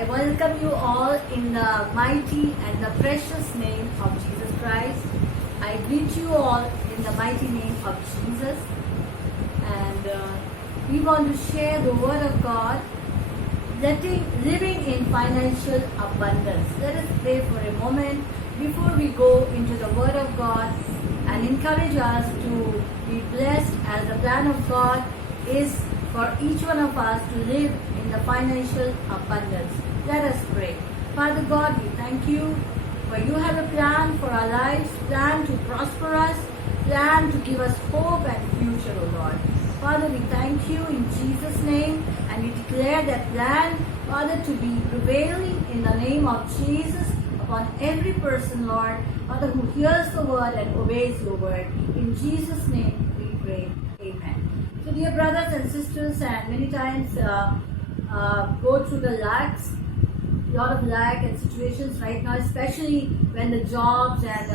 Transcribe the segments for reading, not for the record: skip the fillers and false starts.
I welcome you all in the mighty and the precious name of Jesus Christ. I greet you all in the mighty name of Jesus. And we want to share the word of God, living in financial abundance. Let us pray for a moment before we go into the word of God and encourage us to be blessed as the plan of God is for each one of us to live in the financial abundance. Let us pray. Father God, we thank you for you have a plan for our lives, plan to prosper us, plan to give us hope and future, O Lord. Father, we thank you in Jesus' name and we declare that plan, Father, to be prevailing in the name of Jesus upon every person, Lord, Father, who hears the word and obeys your word. In Jesus' name we pray. Amen. So dear brothers and sisters, and many times go through the lacks, lot of lack and situations right now, especially when the jobs and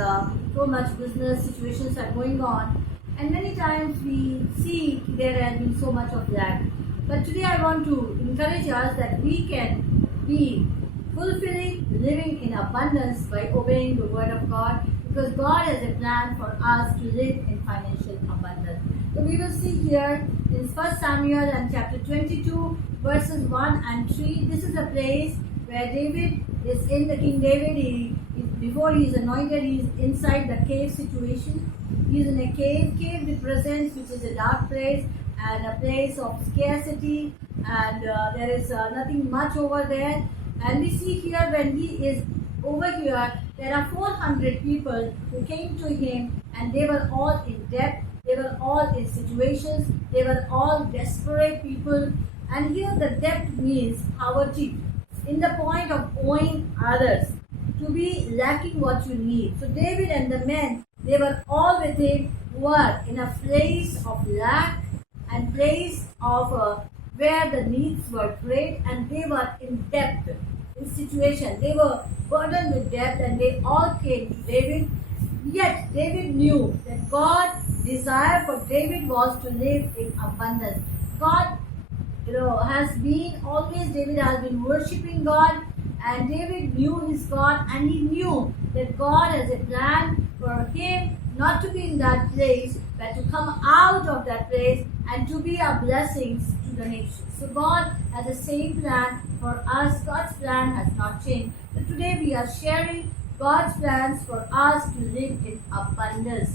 so much business situations are going on. And many times we see there has been so much of lack. But today I want to encourage us that we can be fulfilling, living in abundance by obeying the word of God, because God has a plan for us to live in financial abundance. So we will see here in 1 Samuel and chapter 22 verses 1 and 3. This is a place where David is in the King David. Before he is anointed, he is inside the cave situation. He is in a cave. Cave represents which is a dark place and a place of scarcity, and there is nothing much over there. And we see here when he is over here, there are 400 people who came to him, and they were all in debt. They were all in situations. They were all desperate people. And here the debt means poverty, in the point of owing others, to be lacking what you need. So David and the men, they were all with him, were in a place of lack and place of where the needs were great, and they were in debt, in situation. They were burdened with debt, and they all came to David. Yet David knew that God's desire for David was to live in abundance. God, has been always, David has been worshipping God, and David knew his God, and he knew that God has a plan for him not to be in that place, but to come out of that place and to be a blessing to the nations. So God has the same plan for us. God's plan has not changed. So today we are sharing God's plans for us to live in abundance.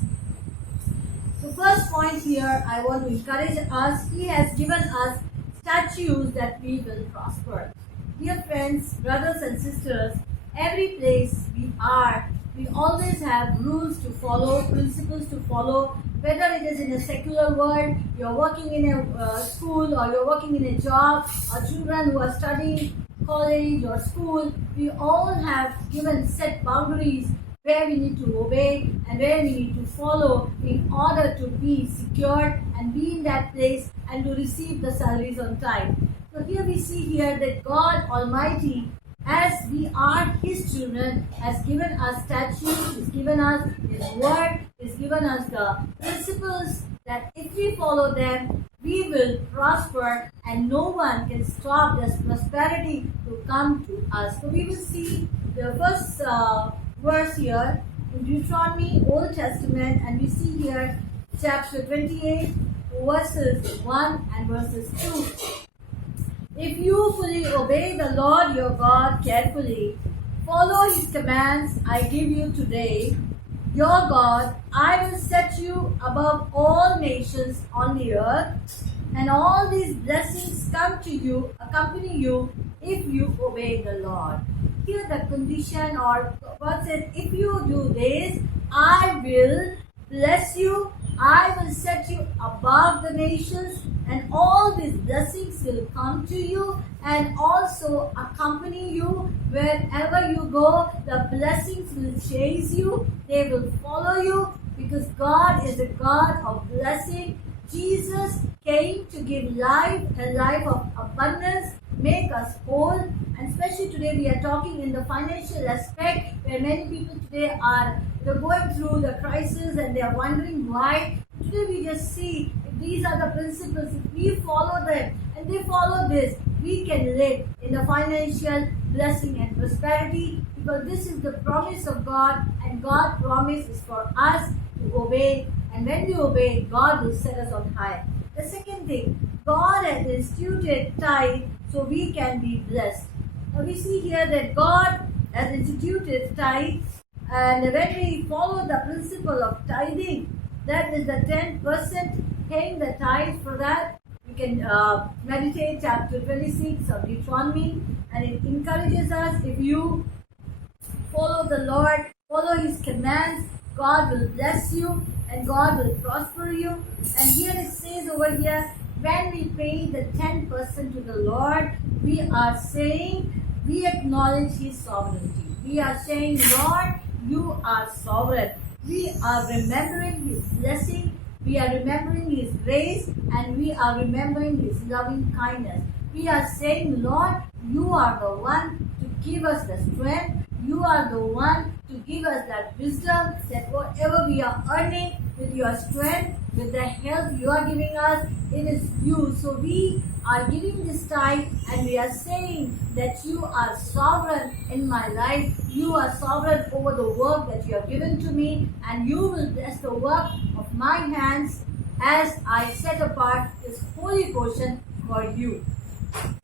So first point here, I want to encourage us. He has given us statutes that we will prosper. Dear friends, brothers and sisters, every place we are, we always have rules to follow, principles to follow, whether it is in a secular world, you're working in a school, or you're working in a job, or children who are studying college or school. We all have given set boundaries where we need to obey and where we need to follow in order to be secured and be in that place and to receive the salaries on time. So here we see here that God Almighty, as we are His children, has given us statutes, has given us His word, has given us the principles that if we follow them, we will prosper and no one can stop this prosperity to come to us. So we will see the first verse here in Deuteronomy, Old Testament, and we see here chapter 28, verses 1 and verses 2. If you fully obey the Lord your God carefully, follow His commands I give you today, your God, I will set you above all nations on the earth, and all these blessings come to you, accompany you, if you obey the Lord. Here the condition, or God said, if you do this, I will bless you, I will set you above the nations, and all these blessings will come to you and also accompany you wherever you go. The blessings will chase you, they will follow you, because God is a God of blessing. Jesus came to give life, a life of abundance, make us whole. And especially today we are talking in the financial aspect, where many people today are going through the crisis and they are wondering why. Today we just see these are the principles. If we follow them and they follow this, we can live in the financial blessing and prosperity, because this is the promise of God, and God's promise is for us to obey, and when we obey, God will set us on high. The second thing, God has instituted tithe so we can be blessed. Now we see here that God has instituted tithe, and when we follow the principle of tithing, that is the 10% paying the tithe. For that, you can meditate chapter 26 of Deuteronomy, and it encourages us, if you follow the Lord, follow His commands, God will bless you and God will prosper you. And here it says over here, when we pay the 10% to the Lord, we are saying, we acknowledge His sovereignty. We are saying, Lord, you are sovereign. We are remembering His blessing, we are remembering His grace, and we are remembering His loving kindness. We are saying, Lord, you are the one to give us the strength. You are the one to give us that wisdom, that whatever we are earning with your strength, with the help you are giving us, it is you. So we are giving this tithe, and we are saying that you are sovereign in my life. You are sovereign over the work that you have given to me, and you will bless the work of my hands as I set apart this holy portion for you.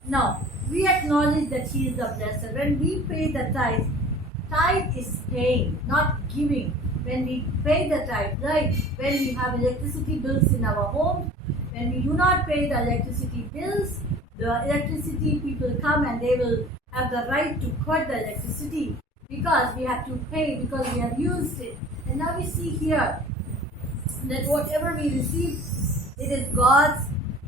Now, we acknowledge that He is the blesser. When we pay the tithe is paying, not giving. When we pay the tithe, like when we have electricity bills in our home, when we do not pay the electricity bills, the electricity people come and they will have the right to cut the electricity because we have to pay, because we have used it. And now we see here that whatever we receive, it is God's.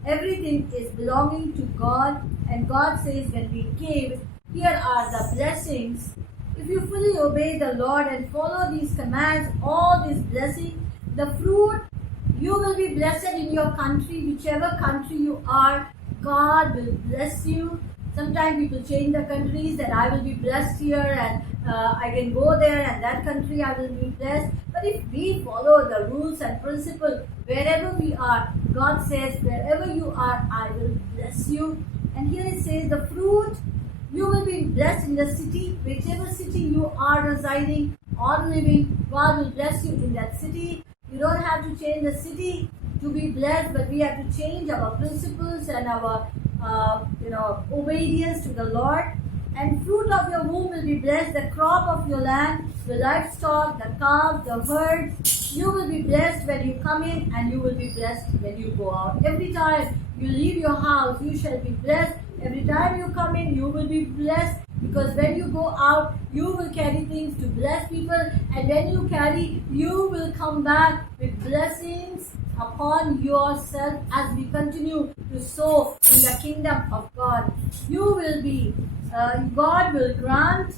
Everything is belonging to God, and God says when we give, here are the blessings. If you fully obey the Lord and follow these commands, all these blessings, the fruit, you will be blessed in your country, whichever country you are, God will bless you. Sometimes people change the countries, that I will be blessed here and I can go there, and that country I will be blessed. But if we follow the rules and principles, wherever we are, God says, wherever you are, I will bless you. And here it says, the fruit, you will be blessed in the city, whichever city you are residing or living, God will bless you in that city. You don't have to change the city to be blessed, but we have to change our principles and our obedience to the Lord. And fruit of your womb will be blessed, the crop of your land, the livestock, the calves, the herds. You will be blessed when you come in, and you will be blessed when you go out. Every time you leave your house, you shall be blessed. Every time you come in, you will be blessed, because when you go out, you will carry things to bless people, and when you carry, you will come back with blessings upon yourself as we continue to sow in the kingdom of God. You will be, God will grant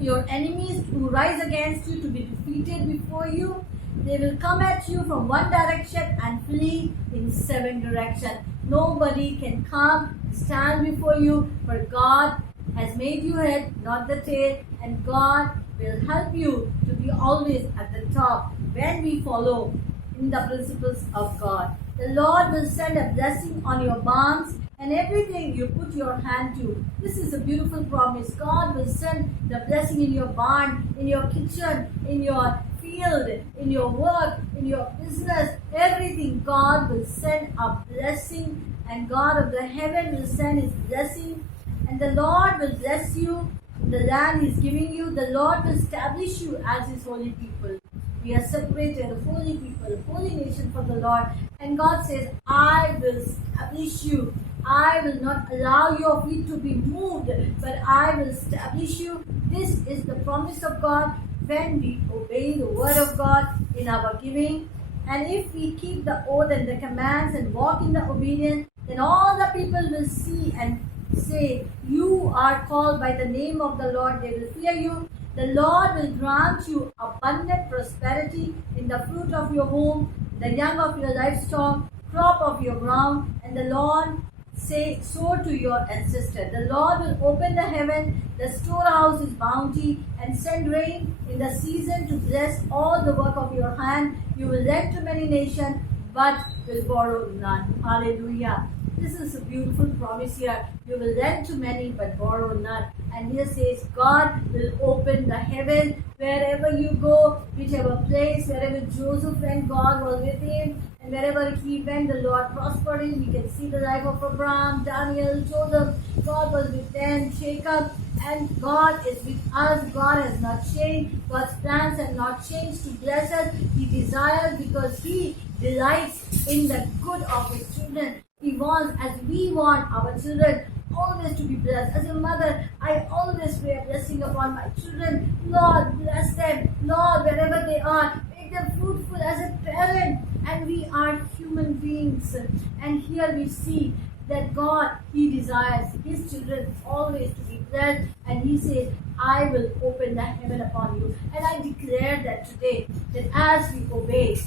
your enemies who rise against you to be defeated before you. They will come at you from one direction and flee in 7 directions. Nobody can come, stand before you, for God has made you head, not the tail, and God will help you to be always at the top when we follow in the principles of God. The Lord will send a blessing on your barns and everything you put your hand to. This is a beautiful promise. God will send the blessing in your barn, in your kitchen, in your field, in your work, in your business, everything. God will send a blessing, and God of the heaven will send His blessing, and the Lord will bless you in the land He is giving you. The Lord will establish you as His holy people. We are separated, a holy people, holy nation for the Lord. And God says, I will establish you. I will not allow your feet to be moved, but I will establish you. This is the promise of God when we obey the word of God in our giving. And if we keep the oath and the commands and walk in the obedience, then all the people will see and say, you are called by the name of the Lord. They will fear you. The Lord will grant you abundant prosperity in the fruit of your womb, the young of your livestock, crop of your ground, and the Lord say so to your ancestor. The Lord will open the heaven, the storehouse is bounty, and send rain in the season to bless all the work of your hand. You will lend to many nations, but will borrow none. Hallelujah. This is a beautiful promise here. You will lend to many but borrow none. And here says, God will open the heaven wherever you go, whichever place, wherever Joseph went, God was with him. And wherever he went, the Lord prospered him. We can see the life of Abraham, Daniel, Joseph. God was with them, Jacob. And God is with us. God has not changed. God's plans have not changed to bless us. He desires because He delights in the good of His children. He wants, as we want our children always to be blessed. As a mother, I always pray a blessing upon my children. Lord, bless them. Lord, wherever they are, make them fruitful as a parent. And we are human beings. And here we see that God, He desires His children always to be blessed. And He says, I will open the heaven upon you. And I declare that today, that as we obey,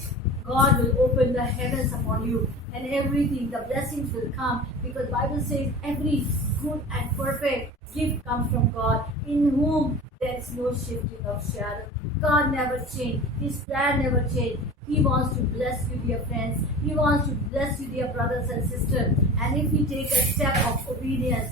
God will open the heavens upon you, and everything, the blessings will come, because Bible says every good and perfect gift comes from God, in whom there is no shifting of shadow. God never changed. His plan never changed. He wants to bless you, dear friends. He wants to bless you, dear brothers and sisters. And if we take a step of obedience,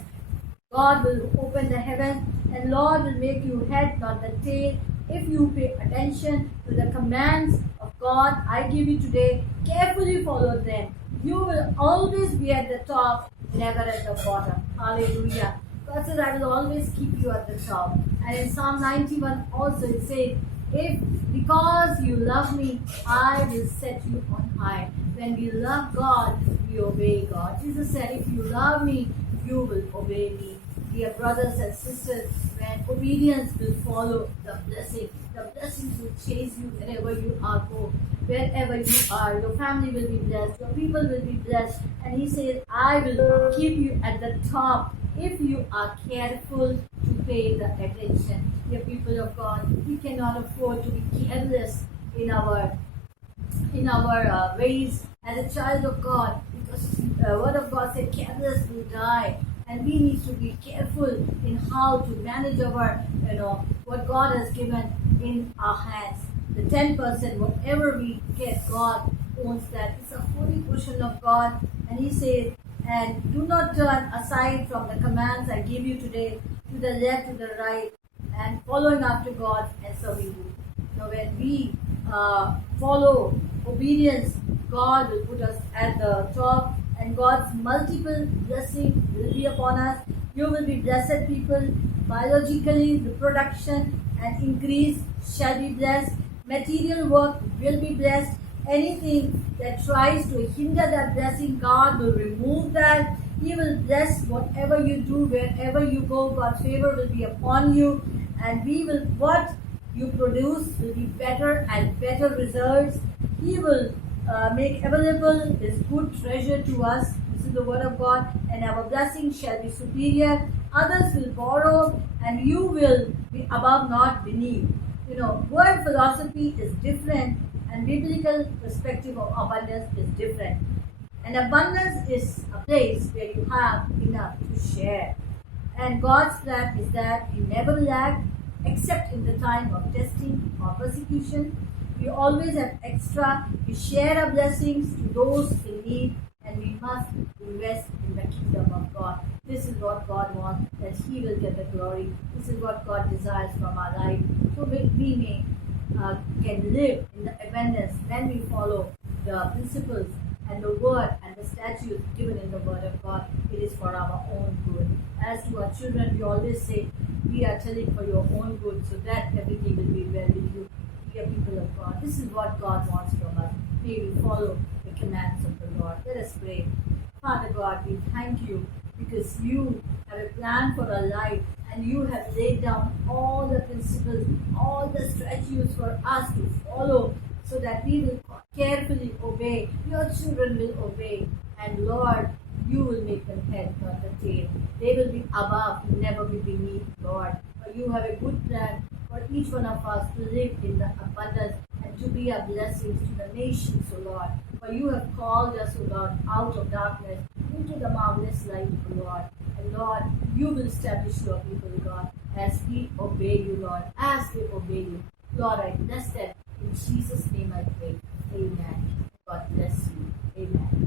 God will open the heavens, and Lord will make you head, not the tail. If you pay attention to the commands of God I give you today, carefully follow them, you will always be at the top, never at the bottom. Hallelujah. God says, I will always keep you at the top. And in Psalm 91 also it says, if because you love me, I will set you on high. When we love God, we obey God. Jesus said, if you love me, you will obey me. Dear brothers and sisters, when obedience will follow the blessings will chase you wherever you are go. Wherever you are, your family will be blessed, your people will be blessed. And He says, I will keep you at the top if you are careful to pay the attention. Dear people of God, we cannot afford to be careless in our ways as a child of God, because the Word of God said, careless will die. And we need to be careful in how to manage our, what God has given in our hands. The 10%, whatever we get, God owns that. It's a holy portion of God. And He says, and do not turn aside from the commands I give you today, to the left, to the right, and following after God and serving you. Now, when we follow obedience, God will put us at the top, and God's multiple blessings will be upon us. You will be blessed people. Biologically, reproduction and increase shall be blessed. Material work will be blessed. Anything that tries to hinder that blessing, God will remove that. He will bless whatever you do, wherever you go. God's favor will be upon you, and what you produce will be better and better results. He will make available His good treasure to us. This is the word of God, and our blessing shall be superior. Others will borrow, and you will be above, not beneath. World philosophy is different, and biblical perspective of abundance is different. And abundance is a place where you have enough to share. And God's plan is that we never lack, except in the time of testing or persecution. We always have extra. We share our blessings to those in need, and we must invest in the kingdom of God. This is what God wants, that He will get the glory. This is what God desires from our life, so we may can live in the abundance when we follow the principles and the word and the statutes given in the word of God. It is for our own good. As to our children, we always say, we are telling for your own good, so that everything will be well with you. Dear people of God, this is what God wants from us. May we follow the commands of the Lord. Let us pray. Father God, we thank you because you have a plan for our life, and you have laid down all the principles, all the statutes for us to follow, so that we will carefully obey. Your children will obey, and Lord, you will make them head, not the tail. They will be above, never be beneath, Lord. For you have a good plan for each one of us to live in the abundance and to be a blessing to the nations, O Lord. For you have called us, O Lord, out of darkness into the marvelous light, O Lord. And Lord, you will establish your people, God, as we obey you, Lord, as they obey you. Lord, I bless them. In Jesus' name I pray. Amen. God bless you. Amen.